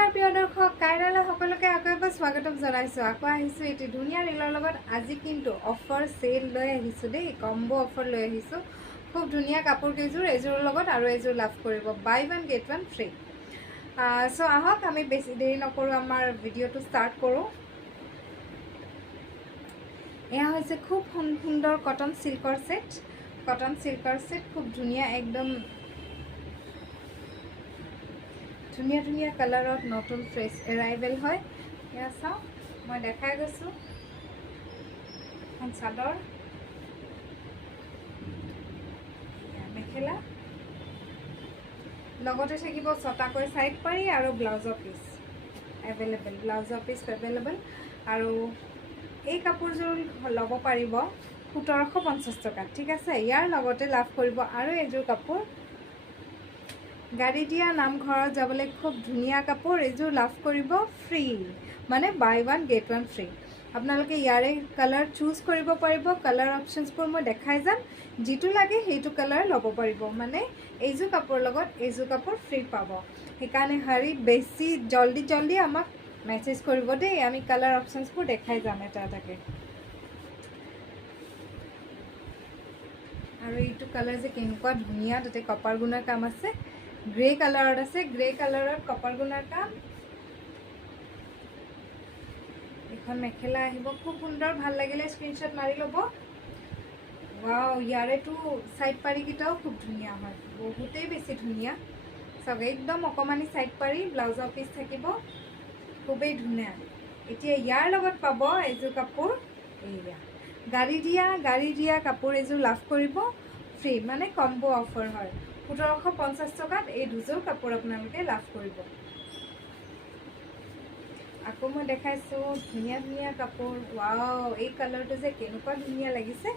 নমস্কাৰ প্ৰিয় দৰ্শক, কাইৰালৈ সকলোকে আকৌ এবাৰ স্বাগতম জনাইছোঁ। আকৌ আহিছোঁ এটি ধুনীয়া ৰীলৰ লগত। আজি কিন্তু অফাৰ চেল লৈ আহিছোঁ দেই, কম্বো অফাৰ লৈ আহিছোঁ। খুব ধুনীয়া কাপোৰ কেইযোৰ, এযোৰৰ লগত আৰু এযোৰ লাভ কৰিব, বাই ওৱান গেট ওৱান ফ্ৰী। চ' আহক আমি বেছি দেৰি নকৰোঁ, আমাৰ ভিডিঅ'টো ষ্টাৰ্ট কৰোঁ। এয়া হৈছে খুব সুন্দৰ কটন চিল্কৰ ছেট, খুব ধুনীয়া, একদম ধুনীয়া ধুনীয়া কালাৰত নতুন ফ্ৰেছ এৰাইভেল হয়। এয়া চাওঁ, মই দেখাই গৈছোঁ এখন চাদৰ, মেখেলা, লগতে থাকিব ছটাকৈ চাইড পাৰি আৰু ব্লাউজৰ পিচ এভেইলেবল। আৰু এই কাপোৰযোৰ ল'ব পাৰিব 1750 টকাত, ঠিক আছে। ইয়াৰ লগতে লাভ কৰিব আৰু এযোৰ কাপোৰ, গাড়ী দিয়া নামঘৰত যাবলৈ খুব ধুনীয়া কাপোৰ, এযোৰ লাভ কৰিব ফ্ৰী, মানে বাই ওৱান গেট ওৱান ফ্ৰী। আপোনালোকে ইয়াৰে কালাৰ চুজ কৰিব পাৰিব। কালাৰ অপশ্যনছবোৰ মই দেখাই যাম, যিটো লাগে সেইটো কালাৰ ল'ব পাৰিব, মানে এইযোৰ কাপোৰৰ লগত এইযোৰ কাপোৰ ফ্ৰী পাব। সেইকাৰণে হাৰি বেছি জল্দি আমাক মেছেজ কৰিব দেই, আমি কালাৰ অপশ্যনছবোৰ দেখাই যাম এটা এটাকৈ। আৰু এইটো কালাৰ যে কেনেকুৱা ধুনীয়া, তাতে কপাৰ গুণাৰ কাম আছে, গ্ৰে কালাৰত আছে, গ্ৰে কালাৰত কপাৰ গুণাৰ কাম। এখন মেখেলা আহিব, খুব সুন্দৰ, ভাল লাগিলে স্ক্ৰীনশ্বট মাৰি ল'ব। ৱাও, ইয়াৰেতো চাইড পাৰিকেইটাও খুব ধুনীয়া হয়, বহুতেই বেছি ধুনীয়া। চাওক, একদম অকণমানি চাইড পাৰি, ব্লাউজৰ পিচ থাকিব, খুবেই ধুনীয়া। এতিয়া ইয়াৰ লগত পাব এযোৰ কাপোৰ, এইয়া গাড়ী দিয়া কাপোৰ এযোৰ লাভ কৰিব ফ্ৰী, মানে কম্বো অফাৰ হয়। 1750 টকাত এই দুযোৰ কাপোৰ আপোনালোকে লাভ কৰিব। আকৌ মই দেখাইছোঁ ধুনীয়া ধুনীয়া কাপোৰ। ৱাও, এই কালাৰটো যে কেনেকুৱা ধুনীয়া লাগিছে,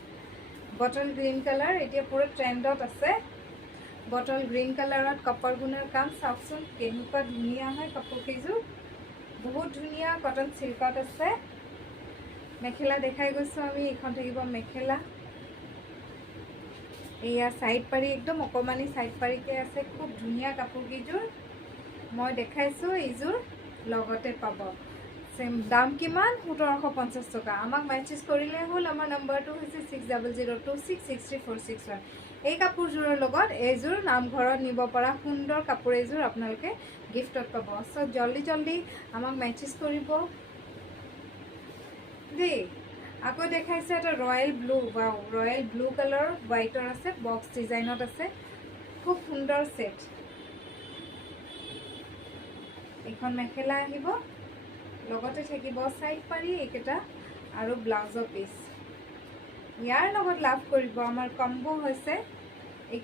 বটল গ্ৰীণ কালাৰ, এতিয়া পুৰা ট্ৰেণ্ডত আছে। বটল গ্ৰীণ কালাৰত কপাৰ গুণৰ কাম, চাওকচোন কেনেকুৱা ধুনীয়া হয় কাপোৰ কেইযোৰ, বহুত ধুনীয়া কটন চিল্কত আছে। মেখেলা দেখাই গৈছোঁ আমি, এইখন থাকিব মেখেলা। এয়া চাইড পাৰি, একদম অকণমানি চাইড পাৰিকে আছে, খুব ধুনীয়া কাপোৰ কেইযোৰ মই দেখাইছোঁ। এইযোৰ লগতে পাব, দাম কিমান? 1750 টকা। আমাক মেছেজ কৰিলে হ'ল, আমাৰ নম্বৰটো হৈছে 6002663461। এই কাপোৰযোৰৰ লগত এইযোৰ নামঘৰত নিব পৰা সুন্দৰ কাপোৰ এযোৰ আপোনালোকে গিফ্টত পাব। চ' জল্দি আমাক মেছেজ কৰিব দেই। আকৌ দেখাইছে এটা royal blue, wow, royal blue colour হোৱাইটৰ আছে, বক্স ডিজাইনত আছে, খুব সুন্দৰ ছেট। এইখন মেখেলা আহিব, লগতে থাকিব চাইড পাৰি এইকেইটা আৰু ব্লাউজৰ পিচ। ইয়াৰ লগত লাভ কৰিব আমাৰ কম্বো হৈছে এই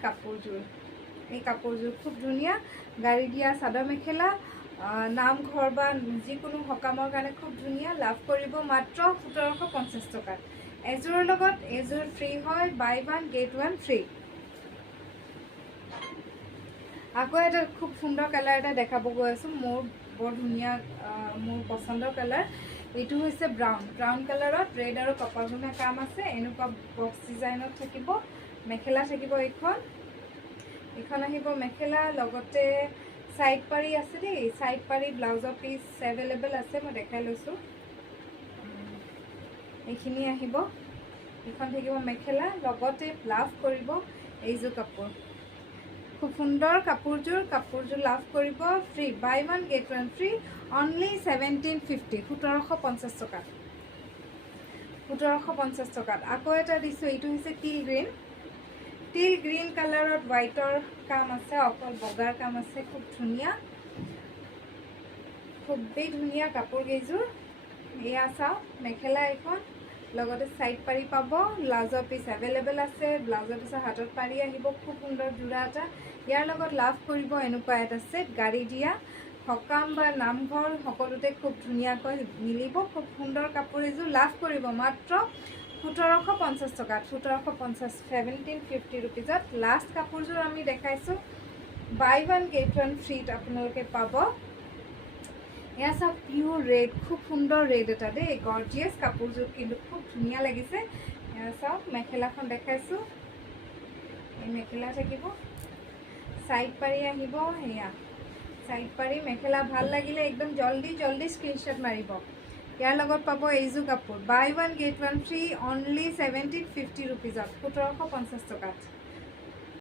কাপোৰযোৰ খুব ধুনীয়া, গাড়ী দিয়া চাদৰ মেখেলা, নামঘৰ বা যিকোনো সকামৰ কাৰণে খুব ধুনীয়া, লাভ কৰিব মাত্ৰ 1750 টকাত। এযোৰৰ লগত এযোৰ ফ্ৰী হয়, বাই ওৱান গেট ওৱান ফ্ৰী। আকৌ এটা খুব সুন্দৰ কালাৰ এটা দেখাব গৈ আছোঁ, মোৰ বৰ ধুনীয়া, মোৰ পচন্দৰ কালাৰ। এইটো হৈছে ব্ৰাউন কালাৰত ৰেড আৰু কপাৰ গুণা কাম আছে, এনেকুৱা বক্স ডিজাইনত থাকিব। মেখেলা থাকিব, এইখন আহিব মেখেলা, লগতে চাইড পাৰি আছে দেই, চাইড পাৰি ব্লাউজৰ পিচ এভেইলেবল আছে, মই দেখাই লৈছোঁ। এইখিনি আহিব, এইখন থাকিব মেখেলা, লগতে লাভ কৰিব এইযোৰ কাপোৰ। খুব সুন্দৰ কাপোৰযোৰ লাভ কৰিব free, buy one get one free, only 1750, 1750 টকাত। আকৌ এটা দিছোঁ, এইটো হৈছে টিল গ্ৰীণ কালাৰত হোৱাইটৰ কাম আছে, অকল বগাৰ কাম আছে, খুব ধুনীয়া, খুবেই ধুনীয়া কাপোৰ কেইযোৰ। এয়া চাওক, মেখেলা এইখন, লগতে চাইড পাৰি পাব, ব্লাউজৰ পিচ এভেইলেবল আছে, ব্লাউজৰ পিছৰ হাতত পাৰি আহিব, খুব সুন্দৰ যোৰা এটা। ইয়াৰ লগত লাভ কৰিব এনেকুৱা এটা ছেট, গাড়ী দিয়া, সকাম বা নামঘৰ সকলোতে খুব ধুনীয়াকৈ মিলিব, খুব সুন্দৰ কাপোৰ এযোৰ লাভ কৰিব মাত্ৰ 1750 টকাত, 1750 ৰুপিজত। লাষ্ট কাপোৰযোৰ আমি দেখাইছোঁ, বাই ওৱান গেট ওৱান ফ্ৰীত আপোনালোকে পাব। এয়া চাওক, পিয়ৰ ৰেড, খুব সুন্দৰ ৰেড এটা দেই, গৰ্জিয়াছ কাপোৰযোৰ কিন্তু খুব ধুনীয়া লাগিছে। এয়া চাওক, মেখেলাখন দেখাইছোঁ, এই মেখেলা থাকিব, চাইড পাৰি আহিব, সেয়া সাইড পাৰি মেখেলা ভাল লাগিলে একদম জলদি স্ক্ৰীনশ্বট মাৰিব ইয়াৰ লগত পাব এইযোৰ কাপোৰ বাই 1 get 1 ফ্ৰী অনলি 1750 ৰুপিজত 1750 টকাত